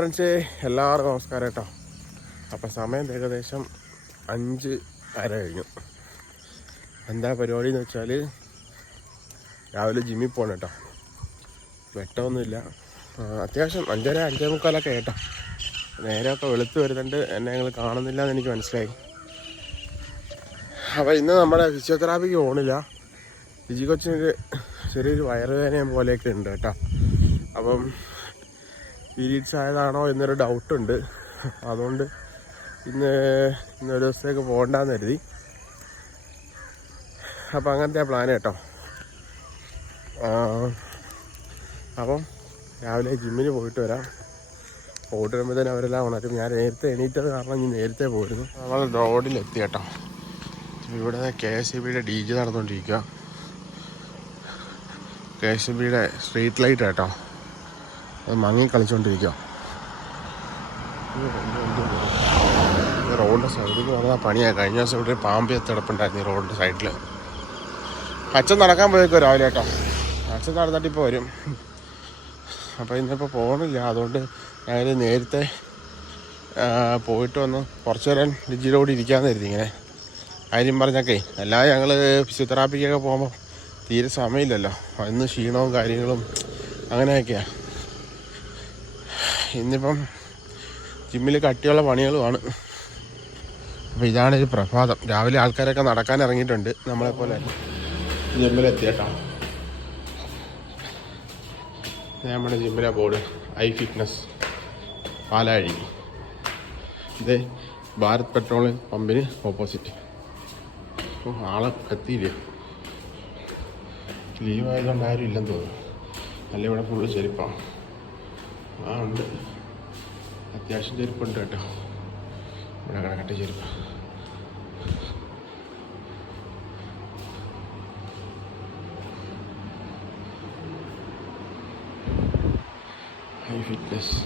Friends എല്ലാവർക്കും നമസ്കാരം കേട്ടോ. അപ്പം സമയം ഏകദേശം അഞ്ച് അര കഴിഞ്ഞു. എന്താ പരിപാടി എന്ന് വെച്ചാൽ രാവിലെ ജിമ്മിൽ പോകണം കേട്ടോ. വെട്ടമൊന്നുമില്ല. അത്യാവശ്യം അഞ്ചര അഞ്ചേ മുക്കാലൊക്കെ കേട്ടോ. നേരമൊക്കെ വെളുത്ത് വരുന്നുണ്ട്. എന്നെ ഞങ്ങൾ കാണുന്നില്ല എന്ന് എനിക്ക് മനസ്സിലായി. അപ്പോൾ ഇന്ന് നമ്മുടെ ഫിസിയോതെറാപ്പിക്ക് പോകണില്ല ഫിജി കൊച്ചിനൊരു ചെറിയൊരു വയറുവേദന പോലെയൊക്കെ ഉണ്ട് കേട്ടോ. അപ്പം പീരീഡ്സ് ആയതാണോ എന്നൊരു ഡൗട്ടുണ്ട് അതുകൊണ്ട് ഇന്ന് ഇന്നൊരു ദിവസത്തേക്ക് പോകണ്ടെന്ന് കരുതി. അപ്പം അങ്ങനത്തെ പ്ലാൻ കേട്ടോ. അപ്പം രാവിലെ ജിമ്മിന് പോയിട്ട് വരാം. പോയിട്ട് വരുമ്പോഴത്തേനും അവരെല്ലാം ഉണക്കും ഞാൻ നേരത്തെ എണീറ്റത് കാരണം ഇനി നേരത്തെ പോയിരുന്നു. നമ്മൾ റോഡിലെത്തി കേട്ടോ. ഇവിടെ കെ എസ് ഇ ബിയുടെ ഡി ജി നടന്നുകൊണ്ടിരിക്കുക കെ എസ് ഇ ബിയുടെ സ്ട്രീറ്റ് ലൈറ്റ് കേട്ടോ. മങ്ങി കളിച്ചുകൊണ്ടിരിക്കുക റോഡിന്റെ സൈഡിൽ വന്ന പണിയാണ് കഴിഞ്ഞ ദിവസം ഇവിടെ പാമ്പ് എത്തിടപ്പുണ്ടായിരുന്നു ഈ റോഡിന്റെ സൈഡിൽ അച്ഛൻ നടക്കാൻ പോയേക്കോ രാവിലെ കേട്ടോ. അച്ഛൻ നടന്നിട്ട് ഇപ്പോൾ വരും. അപ്പോൾ ഇന്നിപ്പോൾ പോകണില്ല. അതുകൊണ്ട് ഞാൻ നേരത്തെ പോയിട്ട് വന്ന് കുറച്ച് നേരം ലിജിയിലോട് ഇരിക്കാമെന്ന് കരുതി ഇങ്ങനെ. കാര്യം പറഞ്ഞൊക്കെ അല്ലാതെ ഞങ്ങൾ ഫിസിയോതെറാപ്പിക്കൊക്കെ പോകുമ്പോൾ തീരെ സമയമില്ലല്ലോ. അന്ന് ക്ഷീണവും കാര്യങ്ങളും അങ്ങനെയൊക്കെയാണ് ഇന്നിപ്പം ജിമ്മിൽ കട്ടിയുള്ള പണികളുമാണ്. അപ്പോൾ ഇതാണ് പ്രഭാതം. രാവിലെ ആൾക്കാരൊക്കെ നടക്കാൻ ഇറങ്ങിയിട്ടുണ്ട്. നമ്മളെ പോലെ ജിമ്മിലെത്തിയേട്ടാ നമ്മുടെ ജിമ്മിലെ ബോർഡ് ഐ ഫിറ്റ്നസ് പാലാഴി. ഇത് ഭാരത് പെട്രോളിയം പമ്പിന് ഓപ്പോസിറ്റ് അപ്പോൾ ആളെ എത്തിയില്ല ലീവ് ആയതുകൊണ്ട് ആരും ഇല്ലെന്ന് തോന്നുന്നു. അല്ല ഇവിടെ ഫുള്ള് ചെരുപ്പാണ് ആ ഉണ്ട് അത്യാവശ്യം ചെരുപ്പുണ്ട് കേട്ടോ. ഇവിടെ കിടക്കട്ടെ ചെരുപ്പ്. ഹൈ ഫിറ്റ്നസ്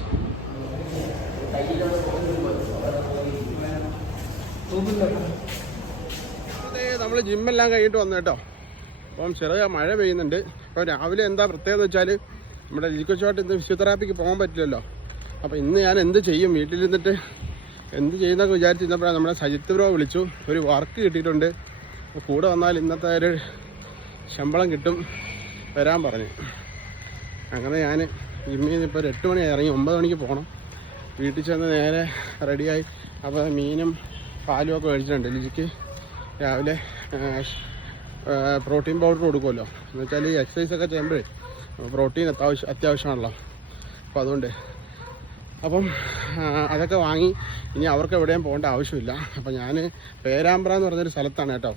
നമ്മൾ ജിമ്മെല്ലാം കഴിഞ്ഞിട്ട് വന്നു കേട്ടോ. അപ്പം ചെറിയ മഴ പെയ്യുന്നുണ്ട്. അപ്പോൾ രാവിലെ എന്താ പ്രത്യേകത വെച്ചാൽ നമ്മുടെ ലിക്കൊച്ചോട്ട് ഇന്ന് ഫിസിയോതെറാപ്പിക്ക് പോകാൻ പറ്റില്ലല്ലോ. അപ്പോൾ ഇന്ന് ഞാൻ എന്ത് ചെയ്യും? വീട്ടിലിരുന്നിട്ട് എന്ത് ചെയ്യുന്നൊക്കെ വിചാരിച്ചിരുന്നപ്പോഴാണ് നമ്മുടെ സജിത്ത് ബ്രോ വിളിച്ചു. ഒരു വർക്ക് കിട്ടിയിട്ടുണ്ട്. കൂടെ വന്നാൽ ഇന്നത്തെ ഒരു ശമ്പളം കിട്ടും വരാൻ പറഞ്ഞു. അങ്ങനെ ഞാൻ ജിമ്മിൽ നിന്ന് ഇപ്പോൾ ഒരു എട്ട് മണി ഇറങ്ങി ഒമ്പത് മണിക്ക് പോകണം. വീട്ടിൽ ചെന്ന് നേരെ റെഡിയായി. അപ്പോൾ മീനും പാലും ഒക്കെ മേടിച്ചിട്ടുണ്ട് ലിജിക്ക്. രാവിലെ പ്രോട്ടീൻ പൗഡർ കൊടുക്കുമല്ലോ. എന്നുവെച്ചാൽ ഈ എക്സസൈസൊക്കെ ചെയ്യുമ്പോഴേ പ്രോട്ടീൻ അത്യാവശ്യം അത്യാവശ്യമാണല്ലോ. അപ്പോൾ അതുകൊണ്ട് അപ്പം അതൊക്കെ വാങ്ങി ഇനി അവർക്ക് എവിടെയും പോകേണ്ട ആവശ്യമില്ല. അപ്പം ഞാൻ പേരാമ്പ്ര എന്ന് പറഞ്ഞൊരു സ്ഥലത്താണ് കേട്ടോ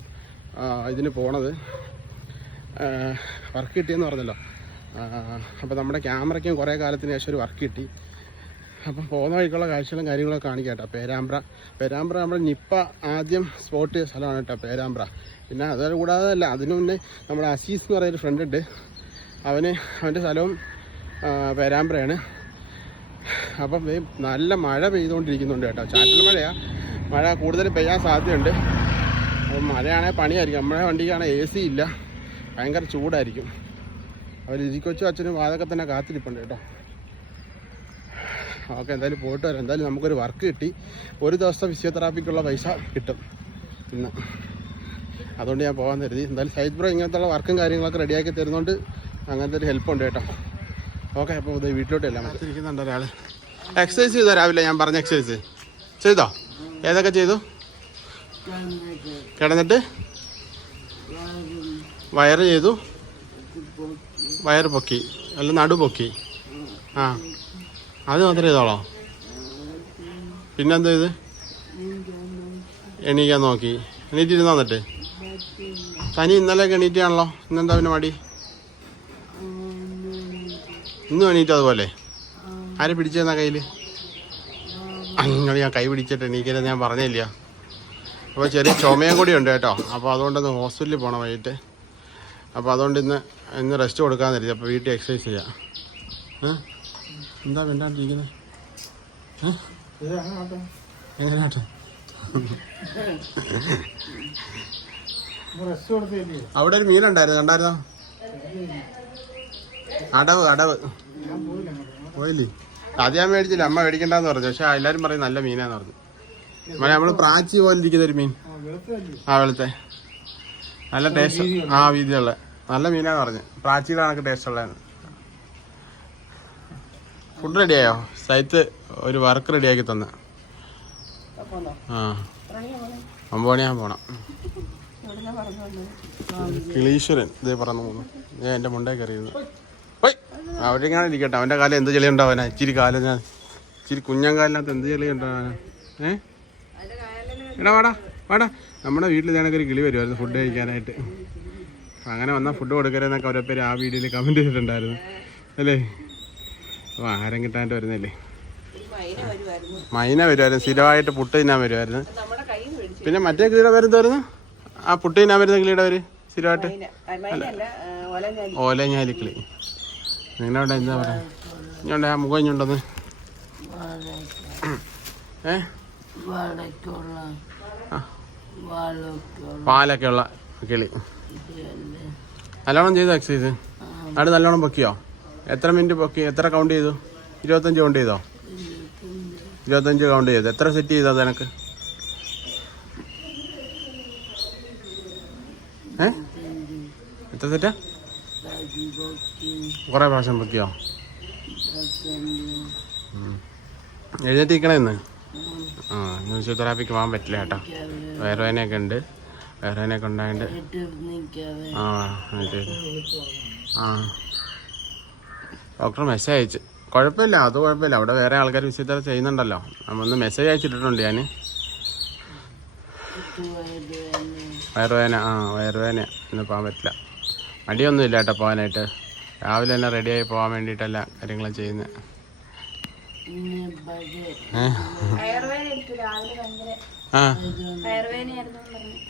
ഇതിന് പോണത്. വർക്ക് കിട്ടിയെന്ന് പറഞ്ഞല്ലോ. അപ്പോൾ നമ്മുടെ ക്യാമറയ്ക്കും കുറേ കാലത്തിന് ശേഷം ഒരു വർക്ക് കിട്ടി. അപ്പം പോകുന്ന വഴിക്കുള്ള കാഴ്ചകളും കാര്യങ്ങളൊക്കെ കാണിക്കാം കേട്ടോ. പേരാമ്പ്ര പേരാമ്പ്ര നമ്മുടെ നിപ്പ ആദ്യം സ്പോട്ട് ചെയ്ത സ്ഥലമാണ് കേട്ടോ പേരാമ്പ്ര. പിന്നെ അതുകൂടാതെ അല്ല അതിനു മുന്നേ നമ്മുടെ അസീസ് എന്ന് പറയുന്നൊരു ഫ്രണ്ട് ഉണ്ട്. അവന് അവന്റെ സ്ഥലവും പേരാമ്പ്രയാണ്. അപ്പം നല്ല മഴ പെയ്തുകൊണ്ടിരിക്കുന്നുണ്ട് കേട്ടോ. ചാറ്റൽ മഴയാ. മഴ കൂടുതൽ പെയ്യാൻ സാധ്യതയുണ്ട്. അപ്പം മഴയാണെങ്കിൽ പണിയായിരിക്കും. നമ്മുടെ വണ്ടിക്കാണെങ്കിൽ എ സി ഇല്ല. ഭയങ്കര ചൂടായിരിക്കും. അവർ ഇരിക്കൊച്ചു അച്ഛനും വാതൊക്കെ തന്നെ കാത്തിരിപ്പുണ്ട് കേട്ടോ. ഓക്കെ എന്തായാലും പോയിട്ട് വരാം. എന്തായാലും നമുക്കൊരു വർക്ക് കിട്ടി. ഒരു ദിവസത്തെ ഫിസിയോതെറാപ്പിക്കുള്ള പൈസ കിട്ടും. ഇന്ന്. അതുകൊണ്ട് ഞാൻ പോകാൻ കരുതി. എന്തായാലും സൈഡ് ബ്രോ ഇങ്ങനത്തെ വർക്കും കാര്യങ്ങളൊക്കെ റെഡിയാക്കി തരുന്നതുകൊണ്ട് അങ്ങനത്തെ ഒരു ഹെൽപ്പ് ഉണ്ട് കേട്ടോ. ഓക്കെ അപ്പോൾ ഇത് വീട്ടിലോട്ട് എല്ലാം ഇരിക്കുന്നുണ്ട് ഒരാൾ എക്സസൈസ് ചെയ്തോ രാവിലെ? ഞാൻ പറഞ്ഞ എക്സസൈസ് ചെയ്തോ? ഏതൊക്കെ ചെയ്തു? കിടന്നിട്ട്? വയറ് ചെയ്തു. വയറ് പൊക്കി. അല്ല നടു പൊക്കി. ആ. അത് മാത്രം ചെയ്തോളോ? പിന്നെന്താ ഇത്? എണീക്കാൻ നോക്കി. എണീറ്റിരുന്നോ എന്നിട്ട്? തനി ഇന്നലെ എണീറ്റാണല്ലോ ഇന്നെന്താ പിന്നെ മടി? ഇന്നും വേണീട്ടോ അതുപോലെ? ആരെ പിടിച്ചെന്നാ കയ്യിൽ അങ്ങനെ ഞാൻ കൈ പിടിച്ചിട്ട് എണീക്കരുത് ഞാൻ പറഞ്ഞില്ല. അപ്പോൾ ചെറിയ ചുമയും കൂടി ഉണ്ട് കേട്ടോ. അപ്പോൾ അതുകൊണ്ടൊന്ന് ഹോസ്പിറ്റലിൽ പോകണം വൈകിട്ട്. അപ്പോൾ അതുകൊണ്ട് ഇന്ന് ഇന്ന് റെസ്റ്റ് കൊടുക്കാൻ തരുത് അപ്പോൾ വീട്ടിൽ എക്സസൈസ് ചെയ്യാം? എന്താ വേണ്ടാണ്ടിരിക്കുന്നത് അവിടെ ഒരു മീനുണ്ടായിരുന്നു കണ്ടായിരുന്നോ? അടവ് അടവ്. പോയില്ലേ? അത് ഞാൻ മേടിച്ചില്ല. അമ്മ മേടിക്കണ്ടെന്ന് പറഞ്ഞു. പക്ഷെ എല്ലാരും പറയും നല്ല മീനാന്ന് പറഞ്ഞു. മനെ നമ്മൾ പ്രാച്ചി പോലെ ഇരിക്കുന്ന ഒരു മീൻ. ആ വെളുത്തെ നല്ല ടേസ്റ്റ്. ആ വീതിയുള്ള. നല്ല മീനാന്ന് പറഞ്ഞു. പ്രാച്ചിയുടെ കണക്ക് ടേസ്റ്റ് ഉള്ളതാണ്. ഫുഡ് റെഡിയായോ സൈത്ത് ഒരു വർക്ക് റെഡിയാക്കി തന്ന. ആ. അമ്പോണിയാ പോണം. കിളീശ്വരൻ. ഇതേ പറഞ്ഞു പോകുന്നു ഞാൻ എന്റെ മുണ്ടേ കയറിയിരുന്നു. അവിടെ ഇങ്ങനെ ഇരിക്കട്ടെ. അവന്റെ കാലം എന്ത് ചെളി ഉണ്ടാവാനാ? ഇച്ചിരി കാലം ഞാൻ ഇച്ചിരി കുഞ്ഞൻ കാലിനകത്ത് എന്ത് ചെളി ഉണ്ടാവാനാ? ഏ? എടാ വാടാ വാടാ. നമ്മുടെ വീട്ടിൽ ഞാനൊക്കെ ഒരു കിളി വരുമായിരുന്നു ഫുഡ് കഴിക്കാനായിട്ട്. അങ്ങനെ വന്നാൽ ഫുഡ് കൊടുക്കരുതെന്നൊക്കെ അവരെ പേര് ആ വീഡിയോയിൽ കമന്റ് ചെയ്തിട്ടുണ്ടായിരുന്നു. അല്ലേ? അപ്പോൾ ആഹാരം കിട്ടാനായിട്ട് വരുന്നില്ലേ? മൈന വരുമായിരുന്നു സ്ഥിരമായിട്ട് പുട്ട് തിന്നാൻ വരുമായിരുന്നു പിന്നെ മറ്റേ കിളിയുടെ പേര് എന്തായിരുന്നു? ആ പുട്ട് തിന്നാൻ വരുന്ന കിളിയുടെ പേര്? സ്ഥിരമായിട്ട്? മൈനല്ല നിങ്ങളവിടെ എന്താ പറയാ? ഇഞ്ഞോണ്ട് ആ മുഖം ഏ? വളക്കുള്ള പാലൊക്കെ ഉള്ള കിളി. നല്ലോണം ചെയ്തു എക്സസൈസ് അവിടെ നല്ലോണം പൊക്കിയോ? എത്ര മിനിറ്റ് പൊക്കി? എത്ര കൗണ്ട് ചെയ്തു? ഇരുപത്തഞ്ച് കൗണ്ട് ചെയ്തോ? ഇരുപത്തഞ്ച് കൗണ്ട് ചെയ്തു. എത്ര സെറ്റ് ചെയ്തോ അത് എനക്ക്? ഏ? എത്ര സെറ്റാ കുറേ പ്രാവശ്യം പൊക്കിയോ എഴുന്നേറ്റിരിക്കണേ ഇന്ന്? ആ ഇന്ന് ഫിസിയോതെറാപ്പിക്ക് പോകാൻ പറ്റില്ല കേട്ടോ. വയറുവേനയൊക്കെ ഉണ്ട്. വയറുവേനയൊക്കെ ഉണ്ടായിട്ട് ആ ആ. ഡോക്ടർ മെസ്സേജ് അയച്ചു. കുഴപ്പമില്ല അത് കുഴപ്പമില്ല. അവിടെ വേറെ ആൾക്കാർ ഫിസിയോതെറാപ്പി ചെയ്യുന്നുണ്ടല്ലോ. നമ്മൊന്ന് മെസ്സേജ് അയച്ചിട്ടിട്ടുണ്ട് ഞാൻ വയറുവേന ആ വയറുവേന ഇന്ന് പോകാൻ പറ്റില്ല. മടിയൊന്നും ഇല്ല കേട്ടോ പോകാനായിട്ട്. രാവിലെ തന്നെ റെഡിയായി പോകാൻ വേണ്ടിയിട്ടല്ല കാര്യങ്ങളും ചെയ്യുന്നത് ആ.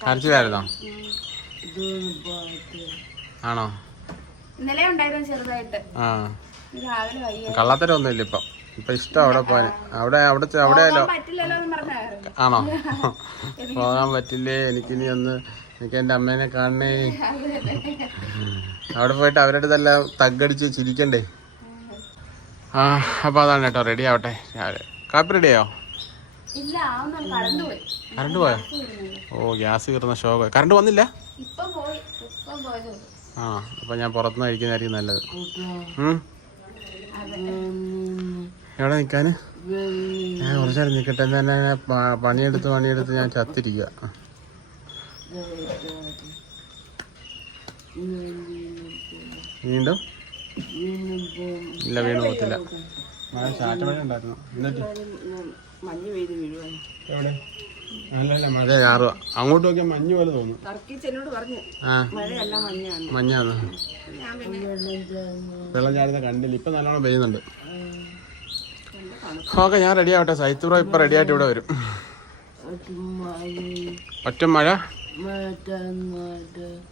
കരച്ചിലായിരുന്നോ? ആണോ? ഇന്നലെ ഉണ്ടായിരുന്നു ചെറുതായിട്ട്. ആ. രാവിലെ വയ്യ ഇപ്പൊ. ഇപ്പം ഇഷ്ടം അവിടെ പോകാൻ. അവിടെ അവിടെ അവിടെയല്ലോ ആണോ? പോകാൻ പറ്റില്ലേ? എനിക്കിനി ഒന്ന് എനിക്ക് എന്റെ അമ്മേനെ കാണണേ. അവിടെ പോയിട്ട് അവരുടെ എല്ലാം തగ్గടിച്ച് ചിരിക്കണ്ടേ? ആ അപ്പോൾ അതാണ് കേട്ടോ റെഡി ആവട്ടെ. രാവിലെ കാപ്പി റെഡിയായോ ഇല്ല ആവുന്നു കറണ്ട് പോയി. ഓ ഗ്യാസ് കയറുന്ന ഷോക്ക് കറണ്ട് വന്നില്ല? ആ അപ്പം ഞാൻ പുറത്തുനിന്ന് കഴിക്കുന്നതായിരിക്കും നല്ലത്. എവിടെ നിൽക്കാൻ ഞാൻ കുറച്ചേരം നിൽക്കട്ടെ ഞാൻ പണിയെടുത്ത് പണിയെടുത്ത് ഞാൻ ചത്തിരിക്കുക വീണ്ടും? ഇല്ല വീണ് പോകത്തില്ല. മഴ ചാറ്റമഴ ഉണ്ടായിരുന്നു. മഞ്ഞ് പെയ്ത് വീഴുവാൻ എവിടെ? അല്ലല്ല മഴ. ചാറുക അങ്ങോട്ട് നോക്കിയാൽ മഞ്ഞ് പോലെ തോന്നും മഞ്ഞാണ്. മഞ്ഞാണ്. ഞാൻ പിന്നെ വെള്ളം ചാടുന്ന കണ്ടില്ല. ഇപ്പം നല്ലോണം പെയ്യുന്നുണ്ട്. ഓക്കെ ഞാൻ റെഡി ആവട്ടെ. സൈത്തൂറ ഇപ്പം റെഡി ആയിട്ട് ഇവിടെ വരും. ഒറ്റ മഴ.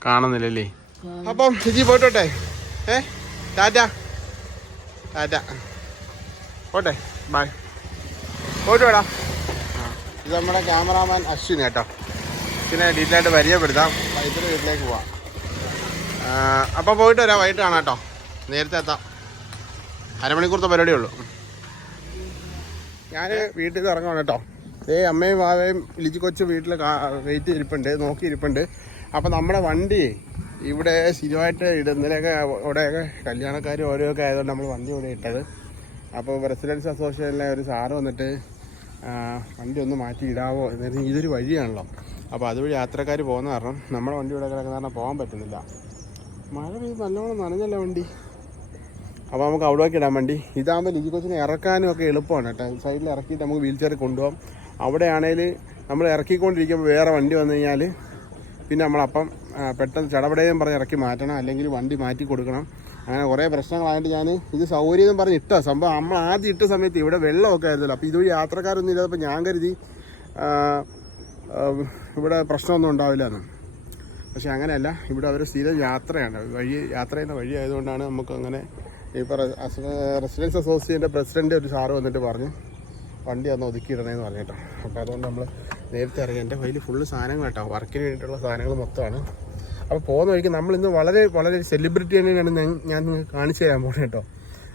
കാണുന്നില്ലല്ലേ? അപ്പം ജിജി പോയിട്ടോട്ടെ. ഏ? ടാറ്റ. ടാറ്റ. പോട്ടെ. ബൈ. പോയിട്ടോടാ. ഇത് നമ്മുടെ ക്യാമറാമാൻ അശ്വിൻ കേട്ടോ. പിന്നെ ഡീറ്റെയിൽ ആയിട്ട് പരിചയപ്പെടുത്താം. വൈദ്യുതി വീട്ടിലേക്ക് പോവാം. അപ്പോൾ പോയിട്ട് വരാം. വൈകിട്ട് കാണാം കേട്ടോ. നേരത്തെ എത്താം. അരമണിക്കൂർത്തെ പരിപാടിയേ ഉള്ളൂ. ഞാൻ വീട്ടിൽ നിന്ന് ഇറങ്ങുവാണ് കേട്ടോ. ഏ അമ്മയും വാവയും ഇലിച്ചു കൊച്ചു വീട്ടിൽ വെയിറ്റ് ഇരിപ്പുണ്ട് നോക്കി ഇരിപ്പുണ്ട് അപ്പം നമ്മുടെ വണ്ടി ഇവിടെ സ്ഥിരമായിട്ട് ഇടുന്നതിലൊക്കെ അവിടെയൊക്കെ കല്യാണക്കാരും ഓരോക്കെ ആയതുകൊണ്ട് നമ്മൾ വണ്ടി ഇവിടെ ഇട്ടത്. അപ്പോൾ റെസിഡൻസ് അസോസിയേഷനിലെ ഒരു സാറ് വന്നിട്ട് വണ്ടി ഒന്ന് മാറ്റി ഇടാവോ എന്നിട്ട് ഇതൊരു വഴിയാണല്ലോ. അപ്പോൾ അതുവഴി യാത്രക്കാർ പോകുന്ന കാരണം നമ്മുടെ വണ്ടി ഇവിടെ കിടക്കുന്ന കാരണം പോകാൻ പറ്റുന്നില്ല. മഴ പെയ്ത് നല്ലോണം നനഞ്ഞല്ലോ വണ്ടി? അപ്പോൾ നമുക്ക് അവിടേക്ക് ഇടാൻ വേണ്ടി. ഇതാകുമ്പോൾ ലിജി കൊച്ചിനെ ഇറക്കാനും ഒക്കെ എളുപ്പമാണ് കേട്ടോ. സൈഡിൽ ഇറക്കിയിട്ട് നമുക്ക് വീൽ ചെയറിൽ കൊണ്ടുപോകാം. അവിടെയാണെങ്കിൽ നമ്മൾ ഇറക്കിക്കൊണ്ടിരിക്കുമ്പോൾ വേറെ വണ്ടി വന്നു കഴിഞ്ഞാൽ പിന്നെ നമ്മളപ്പം പെട്ടെന്ന് ചടപടയും പറഞ്ഞ് ഇറക്കി മാറ്റണം അല്ലെങ്കിൽ വണ്ടി മാറ്റി കൊടുക്കണം. അങ്ങനെ കുറേ പ്രശ്നങ്ങളായിട്ട് ഞാൻ ഇത് സൗകര്യം എന്ന് പറഞ്ഞ് ഇട്ട സംഭവം നമ്മൾ ആദ്യം ഇട്ട സമയത്ത് ഇവിടെ വെള്ളമൊക്കെ ആയിരുന്നല്ലോ. അപ്പോൾ ഇതുവഴി യാത്രക്കാരൊന്നും ഇല്ലാത്തപ്പോൾ ഞാൻ കരുതി ഇവിടെ പ്രശ്നമൊന്നും ഉണ്ടാവില്ല എന്ന് പക്ഷെ അങ്ങനെയല്ല ഇവിടെ അവർ സ്ഥിരം യാത്രയാണ്. വഴി യാത്ര ചെയ്യുന്ന വഴി ആയതുകൊണ്ടാണ് നമുക്ക് അങ്ങനെ ഇപ്പോൾ റെസിഡൻസ് അസോസിയേഷന്റെ പ്രസിഡന്റ് ഒരു സാറ് വന്നിട്ട് പറഞ്ഞു വണ്ടി ഒന്ന് ഒതുക്കിയിടണേന്ന് പറഞ്ഞു കേട്ടോ അപ്പോൾ അതുകൊണ്ട് നമ്മൾ നേരത്തെ ഇറങ്ങി. എന്റെ കയ്യിൽ ഫുള്ള് സാധനങ്ങൾ കേട്ടോ വർക്കിന് വേണ്ടിയിട്ടുള്ള സാധനങ്ങൾ മൊത്തമാണ്. അപ്പോൾ പോകുന്ന വഴിക്ക് നമ്മൾ ഇന്ന് വളരെ വളരെ സെലിബ്രിറ്റി തന്നെയാണ് ഞാൻ ഞാൻ നിങ്ങൾക്ക് കാണിച്ചു തരാൻ പോകുന്നത് കേട്ടോ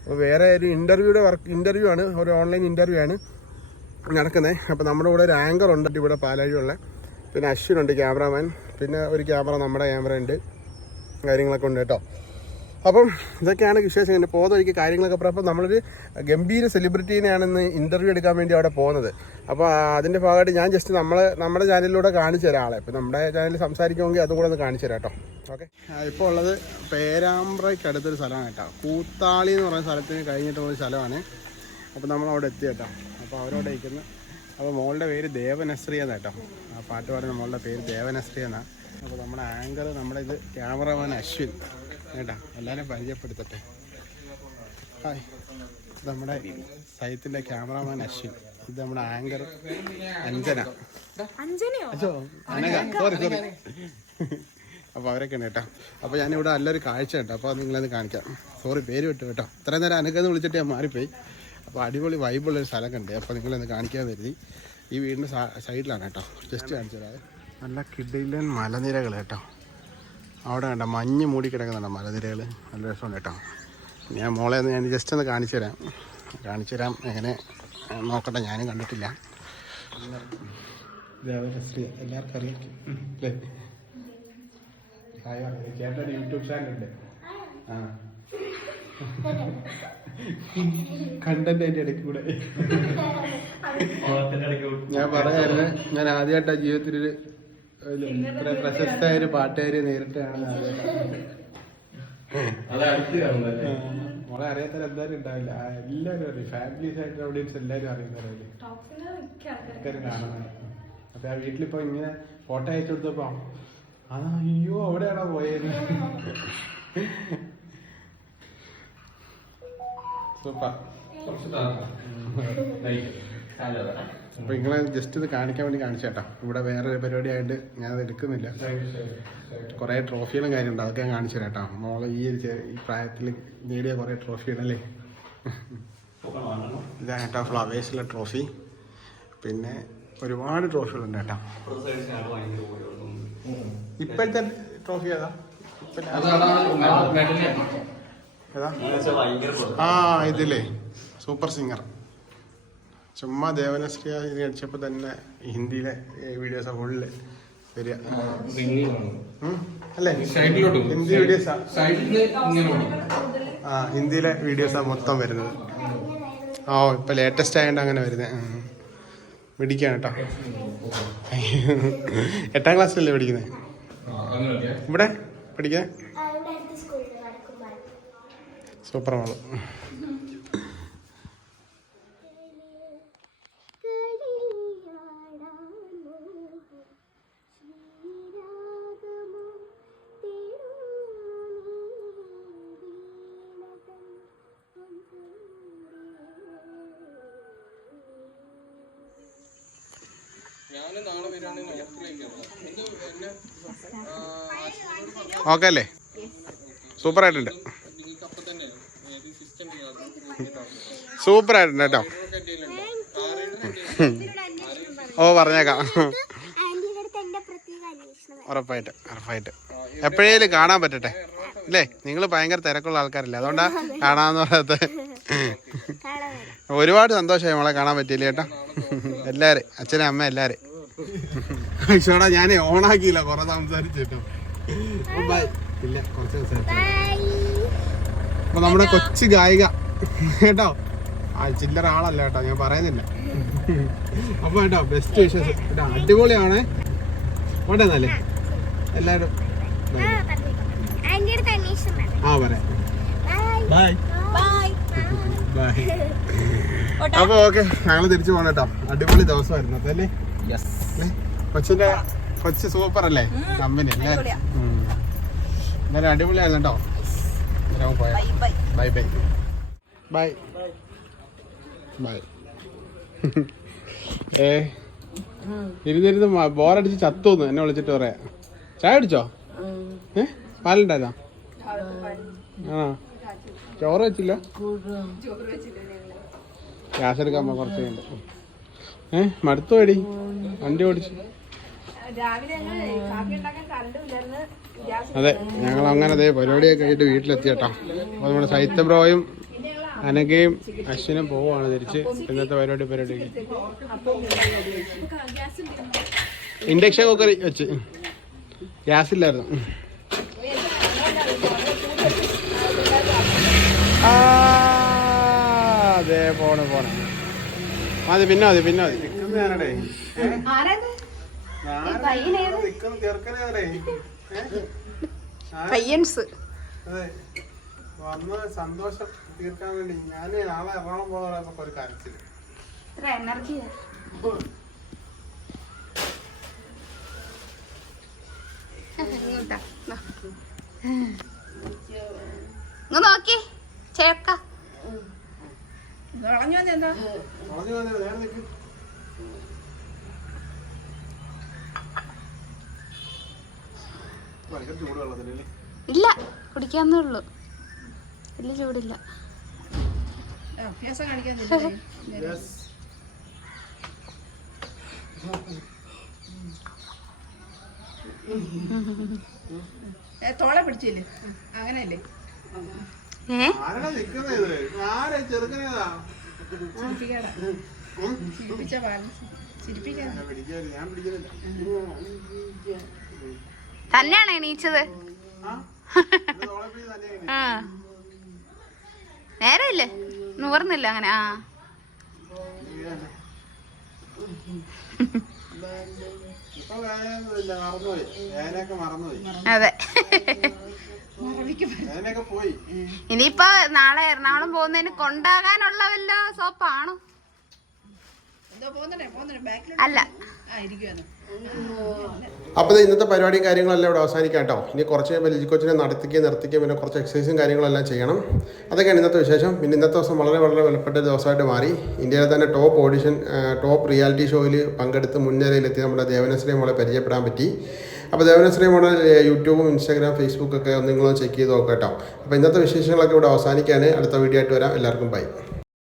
അപ്പോൾ വേറെ ഒരു ഇന്റർവ്യൂയുടെ വർക്ക് ഇന്റർവ്യൂ ആണ്. ഒരു ഓൺലൈൻ ഇന്റർവ്യൂ ആണ് നടക്കുന്നത് അപ്പോൾ നമ്മുടെ കൂടെ ഒരു ആങ്കർ ഉണ്ട്. ഇവിടെ പാലാഴിയുള്ള പിന്നെ അശ്വിനുണ്ട് ക്യാമറാമാൻ പിന്നെ ഒരു ക്യാമറ നമ്മുടെ ക്യാമറ ഉണ്ട്. കാര്യങ്ങളൊക്കെ ഉണ്ട് കേട്ടോ അപ്പം ഇതൊക്കെയാണ് വിശേഷം എന്റെ പോകുന്ന വഴിക്ക് കാര്യങ്ങളൊക്കെ പറയാം. അപ്പം നമ്മളൊരു ഗംഭീര സെലിബ്രിറ്റീനെയാണ് ഇന്ന് ഇന്റർവ്യൂ എടുക്കാൻ വേണ്ടി അവിടെ പോകുന്നത്. അപ്പോൾ അതിന്റെ ഭാഗമായിട്ട് ഞാൻ ജസ്റ്റ് നമ്മൾ നമ്മുടെ ചാനലിലൂടെ കാണിച്ചു തരാം ആളെ. ഇപ്പം നമ്മുടെ ചാനലിൽ സംസാരിക്കുമെങ്കിൽ അതും കൂടെ ഒന്ന് കാണിച്ചു തരാം കേട്ടോ. ഓക്കെ ഇപ്പോൾ ഉള്ളത് പേരാമ്പ്രയ്ക്ക് അടുത്തൊരു സ്ഥലമാണ് കേട്ടോ. കൂത്താളി എന്ന് പറയുന്ന സ്ഥലത്തിന് കഴിഞ്ഞിട്ടുള്ള സ്ഥലമാണ്. അപ്പോൾ നമ്മൾ അവിടെ എത്തി കേട്ടോ. അപ്പോൾ അവരവിടെ ഇരിക്കുന്ന. അപ്പോൾ മോളുടെ പേര് ദേവനശ്രീ എന്നാണ് കേട്ടോ. ആ പാട്ട് പാടുന്ന മോളുടെ പേര് ദേവനശ്രീ എന്നാണ് അപ്പോൾ നമ്മുടെ ആങ്കർ നമ്മുടെ ഇത് ക്യാമറമാൻ അശ്വിൻ. കേട്ടോ എല്ലാവരും പരിചയപ്പെടുത്തട്ടെ. ഹായ് നമ്മുടെ സൈത്തിന്റെ ക്യാമറാമാൻ അശ്വിൻ. ഇത് നമ്മുടെ ആങ്കർ അഞ്ജന. അച്ഛോ അനക സോറി സോറി അപ്പോൾ അവരൊക്കെയാണ് കേട്ടോ. അപ്പോൾ ഞാനിവിടെ നല്ലൊരു കാഴ്ച കേട്ടോ അപ്പോൾ നിങ്ങളത് കാണിക്കാം. സോറി പേര് വിട്ടു കേട്ടോ. ഇത്രയും നേരം അനക്കെന്ന് വിളിച്ചിട്ട് ഞാൻ മാറിപ്പോയി. അപ്പോൾ അടിപൊളി വൈബുള്ളൊരു സ്ഥലം കണ്ടേ. അപ്പോൾ നിങ്ങളത് കാണിക്കാൻ കരുതി. ഈ വീടിന്റെ സൈഡിലാണ് കേട്ടോ. ജസ്റ്റ് കാണിച്ചു തരാം. നല്ല കിടിലൻ മലനിരകൾ കേട്ടോ. അവിടെ കണ്ട മഞ്ഞ് മൂടി കിടക്കുന്നുണ്ട് മലനിരകൾ നല്ല രസമുണ്ട് കേട്ടോ. ഞാൻ മോളെ ഒന്ന് ഞാൻ ജസ്റ്റ് ഒന്ന് കാണിച്ചു തരാം. കാണിച്ചു തരാം. എങ്ങനെ? നോക്കട്ടെ ഞാനും കണ്ടിട്ടില്ല. എല്ലാവർക്കും അറിയാം. ചേട്ടന്റെ യൂട്യൂബ് ചാനലുണ്ട്. ആ. കണ്ടന്റ് അതിന്റെ ഇടയ്ക്ക് കൂടെ. ഞാൻ പറയാറില്ല ഞാൻ ആദ്യമായിട്ടാ ജീവിതത്തിൽ പ്രശസ്തമായ ഒരു പാട്ടുകാരി നേരിട്ടാണ് മോളെ അറിയാത്ത എന്തായാലും ഉണ്ടാവില്ല. എല്ലാവരും അറിയും. ഫാമിലീസ് ആയിട്ട് ഓഡിയൻസ് എല്ലാവരും അറിയുന്നവരല്ലേ ആൾക്കാരും കാണുന്നത്. അപ്പൊ ആ വീട്ടിലിപ്പോ ഇങ്ങനെ ഫോട്ടോ അയച്ചു കൊടുത്തപ്പോ ആ അയ്യോ അവിടെയാണോ പോയത്? സൂപ്പർ അപ്പൊ നിങ്ങളെ ജസ്റ്റ് ഇത് കാണിക്കാൻ വേണ്ടി കാണിച്ചേട്ടാ. ഇവിടെ വേറെ പരിപാടി ആയിട്ട് ഞാൻ അത് എടുക്കുന്നില്ല. കുറെ ട്രോഫികളും കാര്യമുണ്ട് അതൊക്കെ ഞാൻ കാണിച്ചു തരാട്ടാ. മോളെ ഈ ഒരു ഈ പ്രായത്തിൽ നേടിയ കുറെ ട്രോഫികളല്ലേ ഇതാണ് കേട്ടോ ഫ്ലവേഴ്സിലെ ട്രോഫി പിന്നെ ഒരുപാട് ട്രോഫികളുണ്ട് കേട്ടോ. ഇപ്പോഴത്തെ ട്രോഫി ഏതാ? ആ ഇതില്ലേ സൂപ്പർ സിംഗർ ചുമ്മാ ദേവനശ്രീ ഇത് അടിച്ചപ്പോൾ തന്നെ ഹിന്ദിയിലെ വീഡിയോസ് ഫുള്ള് വരിക? അല്ലേ? ഹിന്ദി വീഡിയോസാ ആ. ഹിന്ദിയിലെ വീഡിയോസാണ് മൊത്തം വരുന്നത്. ഓ ഇപ്പൊ ലേറ്റസ്റ്റ് ആയതുകൊണ്ട് അങ്ങനെ വരുന്നത് പിടിക്കാണ് കേട്ടോ എട്ടാം ക്ലാസ്സിലല്ലേ പഠിക്കുന്നത് ഇവിടെ പഠിക്കാൻ സൂപ്പർ മോൾ. ഓക്കെ അല്ലേ സൂപ്പർ ആയിട്ടുണ്ട് കേട്ടോ. ഓ പറഞ്ഞേക്കാം. ഉറപ്പായിട്ട് ഉറപ്പായിട്ട്. എപ്പോഴേലും കാണാൻ പറ്റട്ടെ. അല്ലേ നിങ്ങൾ ഭയങ്കര തിരക്കുള്ള ആൾക്കാരല്ലേ. അതുകൊണ്ടാ കാണാന്ന് പറയാത്ത. ഒരുപാട് സന്തോഷമായി മോളെ കാണാൻ പറ്റിയില്ല കേട്ടോ? എല്ലാരും അച്ഛനും അമ്മ എല്ലാരും. ഞാനേ ഓണാക്കിയില്ല കുറെ സംസാരിച്ചിട്ടോ. ബൈ ഇല്ല കുറച്ച് സംസാരിച്ചു അപ്പൊ നമ്മുടെ കൊച്ചു ഗായിക. കേട്ടോ? ആ ചില്ലറ ആളല്ല കേട്ടോ ഞാൻ പറയുന്നില്ല. അപ്പൊ കേട്ടോ ബെസ്റ്റ് വിഷസ് കേട്ടോ അടിപൊളിയാണ്. ഓട്ടെ എന്നാലേ. എല്ലാരും ആ പറയാം ബൈ ബൈ ബൈ ബൈ അപ്പൊ ഓക്കെ ഞങ്ങൾ തിരിച്ചു പോകണം കേട്ടോ. അടിപൊളി ദിവസമായിരുന്നു അതല്ലേ? അല്ലേ? കൊച്ചിന്റെ കൊച്ചു സൂപ്പർ അല്ലേ കമ്പനി അല്ലേ. എന്തായാലും അടിപൊളിയായിരുന്നു കേട്ടോ ബൈ ബൈ. Bye by. ഏ ഇരുന്നിരുന്ന് ബോറടിച്ച് ചത്തുന്നു എന്നെ വിളിച്ചിട്ട് പറയാ. ചായ അടിച്ചോ ഏ പാലുണ്ടായിരുന്നോ? ആ ചോറ് വെച്ചില്ല? ഗ്യാസ് എടുക്കാൻ കുറച്ച് ഏ മടുത്തു പേടി വണ്ടി ഓടിച്ചു. അതെ ഞങ്ങൾ അങ്ങനെ അതേ പരിപാടിയൊക്കെ കഴിഞ്ഞിട്ട് വീട്ടിലെത്തിയട്ടോ. അപ്പോൾ നമ്മുടെ സൈത്യ ബ്രോയും അനകയും അശ്വിനും പോവാണ് തിരിച്ച് ഇന്നത്തെ പരിപാടി പരിപാടിക്ക്. ഇൻഡക്ഷൻ കുക്കറി വെച്ച്. ഗ്യാസ് ഇല്ലായിരുന്നു അതെ പോണേ പോണേ. മതി പിന്നെ മതി പിന്നെ മതി. ഞാനടേ പയ്യൻസ് അതെ വന്ന സന്തോഷം തീർക്കാൻ വേണ്ടി ഞാൻ നാളെ എറണാകുളം പോകാനൊക്കെ ഒരു കരച്ചിൽ എനർജി നോക്കി കളഞ്ഞു വന്നേ നേരെ നിൽക്കും ഇല്ല കുടിക്കാന്നേ ഉള്ളൂ. വലിയ ചൂടില്ല. തോളെ പിടിച്ചില്ലേ? അങ്ങനെയല്ലേ? ചിരിപ്പിക്കാൻ. ഞാൻ പിടിക്കാറില്ല. ഞാൻ പിടിക്കുന്നില്ല. തന്നെയാണോ എണീച്ചത്? ആ. നേരെ നേരമില്ലേ? നൂർന്നില്ല അങ്ങനെ ആ. അതെ. ഇനിയിപ്പോ നാളെ എറണാകുളം പോകുന്നതിന് കൊണ്ടാകാനുള്ള വല്ല സോപ്പാണോ അല്ല. അപ്പോൾ ഇന്നത്തെ പരിപാടിയും കാര്യങ്ങളെല്ലാം ഇവിടെ അവസാനിക്കാം കേട്ടോ. ഇനി കുറച്ച് ലിജി കൊച്ചിനെ നടത്തിക്കുകയും നിർത്തിക്കുകയും പിന്നെ കുറച്ച് എക്സസൈസും കാര്യങ്ങളെല്ലാം ചെയ്യണം. അതൊക്കെയാണ് ഇന്നത്തെ വിശേഷം. പിന്നെ ഇന്നത്തെ ദിവസം വളരെ വളരെ വിലപ്പെട്ട ദിവസമായിട്ട് മാറി. ഇന്ത്യയിലെ തന്നെ ടോപ്പ് ഓഡിഷൻ ടോപ്പ് റിയാലിറ്റി ഷോയിൽ പങ്കെടുത്ത് മുൻനിരയിലെത്തി നമ്മുടെ ദേവനശ്രീ മോളെ പരിചയപ്പെടാൻ പറ്റി. അപ്പോൾ ദേവനശ്രീ മോളെ യൂട്യൂബും ഇൻസ്റ്റാഗ്രാം ഫേസ്ബുക്കൊക്കെ നിങ്ങൾ ചെക്ക് ചെയ്ത് നോക്കാം കേട്ടോ. അപ്പോൾ ഇന്നത്തെ വിശേഷങ്ങളൊക്കെ ഇവിടെ അവസാനിക്കാൻ അടുത്ത വീഡിയോ ആയിട്ട് വരാം. എല്ലാവർക്കും ബൈ